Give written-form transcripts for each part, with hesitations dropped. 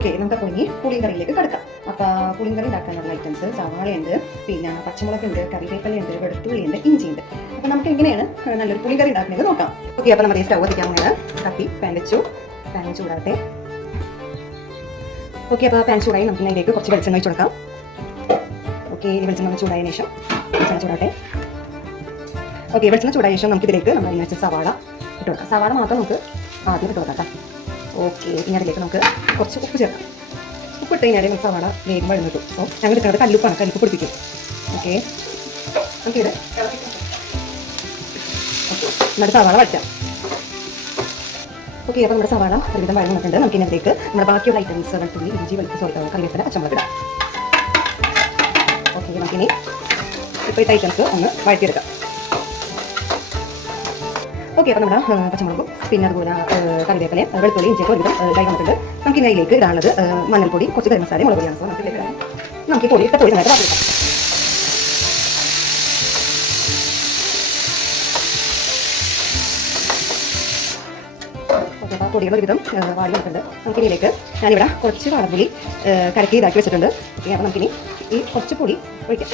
Okay, നമുക്ക് കുഞ്ഞി പുളിങ്കറിയിലേക്ക് കിടക്കാം. അപ്പോൾ പുളിങ്കറി ഉണ്ടാക്കാനുള്ള ഐറ്റംസ് സവാളയുണ്ട്, പിന്നെ പച്ചമുളകുണ്ട്, കറിവേപ്പിലയുണ്ട്, വെളുത്തുള്ളിയുണ്ട്, ഇഞ്ചിയുണ്ട്. അപ്പോൾ നമുക്ക് എങ്ങനെയാണ് നല്ലൊരു പുളിങ്കറി ഉണ്ടാക്കുന്നത് നോക്കാം. ഓക്കെ, അപ്പോൾ നമ്മുടെ സ്റ്റൗ എത്തിക്കാൻ പോകുന്നത് കത്തി പാൻ വെച്ചു. പാൻ ചൂടാകട്ടെ. ഓക്കെ, അപ്പോൾ പാൻ ചൂടായി നമുക്ക് ഇതിലേക്ക് കുറച്ച് വെളിച്ചെണ്ണ ഒഴിച്ച് കൊടുക്കാം. ഓക്കെ, ഈ വെളിച്ചെണ്ണ ചൂടായതിനു ശേഷം വെളിച്ചെണ്ണ ചൂടാകട്ടെ. ഓക്കെ, വെളിച്ചെണ്ണ ചൂടായ ശേഷം നമുക്ക് ഇതിലേക്ക് നമ്മൾ അതിന് വെച്ച സവാള ഇട്ട് കൊടുക്കാം. സവാള മാത്രം നമുക്ക് ആദ്യം ഇട്ട് കൊടുക്കാം. ഓക്കെ, പിന്നെ അതിലേക്ക് നമുക്ക് കുറച്ച് ഉപ്പ് ചേർക്കാം. ഉപ്പ് ഇട്ട് കഴിഞ്ഞാൽ നമുക്ക് സവാള വേഗം വഴന്നു കിട്ടും. അപ്പോൾ ഞങ്ങൾ എടുക്കുന്നത് കല്ലുപ്പാണ്, കല്ലുപ്പ് പിടിപ്പിക്കും. ഓക്കെ, നമുക്കിത് നമ്മുടെ സവാള വഴറ്റാം. ഓക്കെ, അപ്പോൾ നമ്മുടെ സവാള ഒരുവിധം വഴന്നു വന്നിട്ടുണ്ട്. നമുക്ക് ഇതിനകത്തേക്ക് നമ്മുടെ ബാക്കിയുള്ള ഐറ്റംസ് വെളുത്തുള്ളി, ഇഞ്ചി, കറിവേപ്പില, പച്ചമുളക് ഇടാം. ഓക്കെ, നമുക്കിനി ഇപ്പോൾ ഈ ഐറ്റംസ് ഒന്ന് വഴറ്റിയെടുക്കാം. ഓക്കെ, അപ്പോൾ നമ്മുടെ പച്ചമുളകും പിന്നെ അതുപോലെ കറിവേപ്പിലയും വെളുത്തുള്ളി ഇഞ്ചിയൊക്കെ ഒരുവിധം ഇതായി വന്നിട്ടുണ്ട്. നമുക്ക് ഇതിലേക്ക് ഇടാനുള്ളത് മഞ്ഞൾപ്പൊടി, കുറച്ച് ഗരം മസാല, മുളക് പൊടിയാണ്. സോ നമുക്ക് ഇതിലേക്ക് നമുക്ക് ഈ പൊടി നന്നായിട്ട് വാട്ടിയെടുക്കാം. ഓക്കെ, അപ്പോൾ പൊടികൾ ഒരുവിധം വാടി വന്നിട്ടുണ്ട്. നമുക്ക് ഇതിലേക്ക് ഞാനിവിടെ കുറച്ച് വാഴപ്പുളി കലക്കി ഇതാക്കി വെച്ചിട്ടുണ്ട്. ഓക്കെ, അപ്പോൾ നമുക്കിനി ഈ കുറച്ച് പൊടി ഒഴിക്കാം.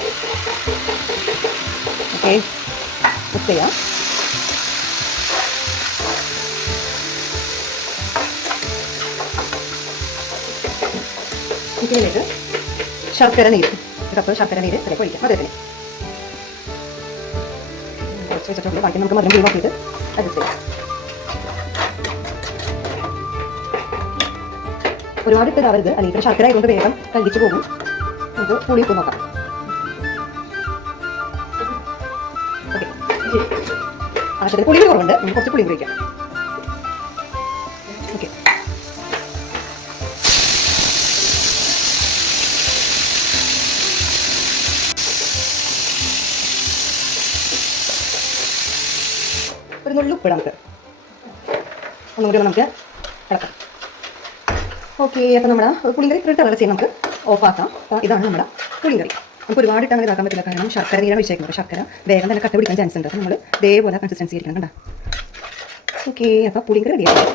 ഓക്കെ, മിക്സ് ചെയ്യാം. ഇതിലേക്ക് ശർക്കര നീര്, കപ്പ് ശർക്കര നീര് ഇതിലേക്ക് ഒഴിക്കാം. മധുരത്തിന് കുറച്ച് വെച്ചിട്ടുണ്ട്. ബാക്കി നമുക്ക് മധുരം ഒഴിവാക്കിയിട്ട് അഡ്ജസ്റ്റ് ചെയ്യാം. ഒരുപാട് ഇട്ട് ഇതാവരുത്, അല്ലെങ്കിൽ ശർക്കര ആയതുകൊണ്ട് വേഗം കല്ലിച്ച് പോകും. നമുക്ക് പുളി ഇട്ട് നോക്കാം. ഓക്കെ, ആവശ്യത്തിന് പുളി കുറവുണ്ട്, നമുക്ക് കുറച്ച് പുളി ഉപയോഗിക്കാം. ഓക്കെ, ഒരു നുള്ളി ഉപ്പിടാം. നമുക്ക് ഒന്നുകൂടി നമുക്ക് ഇളക്കാം. ഓക്കെ, അപ്പോൾ നമ്മുടെ പുളിങ്കറി ഇത്ര കളർ ചെയ്യാൻ നമുക്ക് ഓഫാക്കാം. അപ്പോൾ ഇതാണ് നമ്മുടെ പുളിങ്കറി. നമുക്ക് ഒരുപാട് ഇട്ട് അങ്ങനെ ഇതാക്കാൻ പറ്റില്ല, കാരണം ശർക്കര നീരാണ് വെച്ചേക്കുന്നത്. ശർക്കര വേഗം തന്നെ കട്ട പിടിക്കാൻ ചാൻസ് ഉണ്ട്. അപ്പോൾ നമ്മൾ ഇതേപോലെ കൺസിസ്റ്റൻസി ആയിരിക്കണം. കണ്ടോ? ഓക്കെ, അപ്പോൾ പുളിങ്കറി റെഡിയാക്കാം.